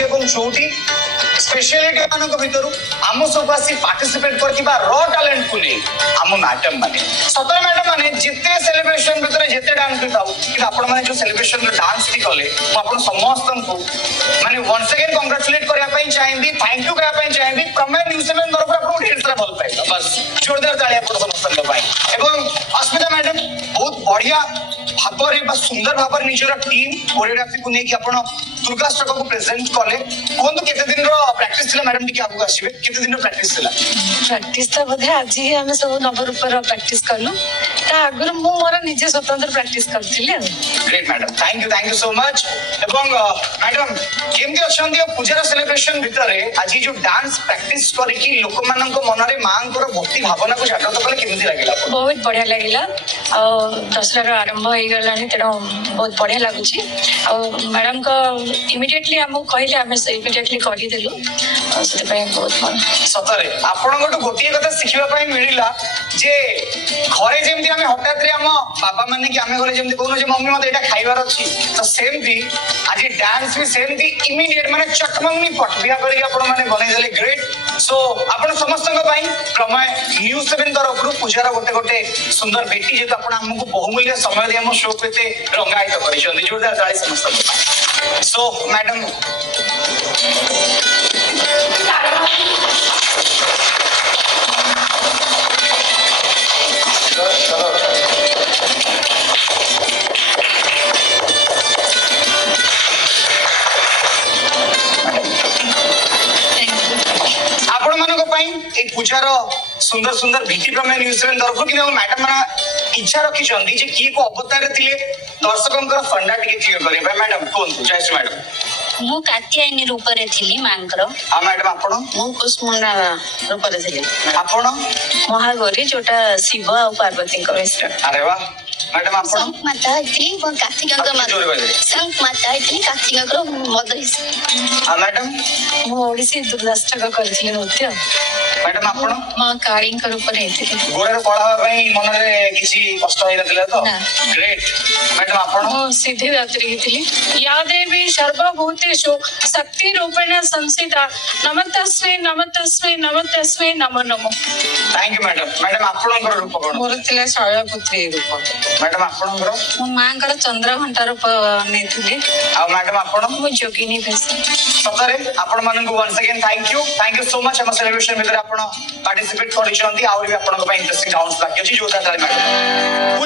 रही है जोटी स्पेशलिटी मान भर आम सब आसी पार्टिसिपेट करथिबा रॉ टैलेंट को नहीं आम मैडम माने सतरे मैडम माने जिते सेलिब्रेशन भीतर जिते डांस भी थाउ कि आपण माने जो सेलिब्रेशन रे डांस भी कले मु आपण समस्त को माने वंस अगेन कांग्रेचुलेट करया पई चाहेबी थैंक यू करया पई चाहेबी प्रमेय न्यूज़ 7 तरफ आपण ढेर सारा भल पाइला बस जोरदार ताली आपण समस्त पाई एवं अस्मिता मैडम बहुत बढ़िया भाବରେ ବା ସୁନ୍ଦର ଭାବରେ ନିଜର ଟିମ୍ କୋରିଓଗ୍ରାଫିକୁ ନେଇକି ଆପଣ ଦୁର୍ଗାଷ୍ଟକକୁ ପ୍ରେଜେଣ୍ଟ କଲେ କୁହନ୍ତୁ କେତେ ଦିନର ପ୍ରାକ୍ଟିସ ଥିଲା ମ୍ୟାଡାମ ଟିକେ ଆଗକୁ ଆସିବେ କେତେ ଦିନର ପ୍ରାକ୍ଟିସ ଥିଲା ପ୍ରାକ୍ଟିସ ତ ବୋଧେ ଆଜି ହିଁ ଆମେ ସବୁ ନବରୂପର ପ୍ରାକ୍ଟିସ କଲୁ ତା ଆଗରୁ ମୁଁ ମୋର ନିଜେ ସ୍ୱତନ୍ତ୍ର ପ୍ରାକ୍ଟିସ କରିଥିଲି ଆଉ great madam thank you so much ଏବଂ ମ୍ୟାଡାମ କେମିତି ଅଛନ୍ତି ପୂଜାର ସେଲିବ୍ରେସନ ଭିତରେ ଆଜି ଯୋଉ ଡାନ୍ସ ପ୍ରାକ୍ଟିସ କରିକି ଲୋକମାନଙ୍କ ମନରେ ମାଙ୍କର ଭକ୍ତି ଭାବନାକୁ ଜାଗ୍ରତ କଲେ କେମିତି ଲାଗିଲା ବହୁତ ବଢିଆ ଲାଗିଲା ଆଉ ଦଶରାର ଆରମ୍ଭ ହେଇଗଲାଣି ତେଣୁ ବହୁତ ବଢିଆ ଲାଗୁଛି ଆଉ ମ୍ୟାଡାମଙ୍କ ଇମିଡିଏଟଲି ଆମକୁ କହିଲେ ଆମେ ଇମିଡିଏଟଲି କରିଦେଲୁ ସେଥିପାଇଁ ବହୁତ ଭଲ ସତରେ ଆପଣଙ୍କଠୁ ଗୋଟିଏ କଥା ଶିଖିବା ପାଇଁ ମିଳିଲା ଯେ ଘରେ ଯେମିତି ଆମେ ହଠାତ୍ ରେ ଆମ ବାବା ମାନେ କି ଆମେ ଘରେ ଯେମିତି କହୁନୁ ଯେ ମମ୍ମି ମତେ ଏଇଟା ଖାଇବାର ଅଛି ତ ସେମିତି ଆଜି ଡ୍ୟାନ୍ସ ବି ସେମିତି ଇମିଡିଏଟ ମାନେ ଚଟମଙ୍ଗନି ପଟବିଆ କରିକି ଆପଣ ମାନେ ବନେଇଦେଲେ ଗ୍ରେଟ୍ ସୋ ଆପଣ ସମସ୍ତଙ୍କ ପାଇଁ ପ୍ରମେୟ ନ୍ୟୁଜ୍ 7 ତରଫରୁ ପୂଜାର ଗୋଟେ ଗୋଟେ ସୁନ୍ଦର ଭେଟି ଯେହେତୁ ଆପଣ ଆମକୁ ବହୁମୂଲ୍ୟ ସମୟ ଦେଇ ଆମ ଶୋ କେତେ ରଙ୍ଗାୟିତ କରିଛନ୍ତି ଯୋରଦାର ତାଳି ସମସ୍ତଙ୍କ ପାଇଁ ସୋ ମ୍ୟାଡାମ आपण मानक पूजार सुंदर सुंदर भीति प्रमेय न्यूज़ 7 तरफ कि मैडम मैंने इच्छा रखी जे किए को अवतार थिले दर्शकों फंडा टिके क्लियर करिबा मैडम कोन जय श्री मैडम मु कात्यायनी रूप रे थिली मांकर आ मैडम आपण मु कुसमुंडा रूप रे थिली आपण महागौरी जोटा शिव और पार्वती को मिश्रण अरे वाह मैडम आपण संक माता इतनी वो कार्तिक अंक संक माता इतनी कार्तिक अंक मदर आ मैडम मु ओडिसी दुर्गाष्टक करथिले नृत्य मैडम आपण मां काळी कर ऊपर हेतिले गोरे पढावा पई मन रे किसी कष्ट होई नथिला तो ग्रेट मैडम आपण मु सिद्धि दात्री हेतिली या देवी सर्वभूतेषु शक्ति रूपेण संस्थिता नमस्तस्मै नमस्तस्मै नमस्तस्मै Namo Namo thank you madam madam आपणकर रूप कोन मोर थिला शैलपुत्री रूप मैडम आपणकर मो मांकर चंद्र घंटा रूप नेथिले आ मैडम आपण मु जोगिनी भेष सतरे आपण मानन को once again thank you so much हम सेलिब्रेशन में आपण पार्टिसिपेट करिसंती आउर भी आपण को इंटरेस्टिंग राउंड्स बाकी अछि जोता ताली मैडम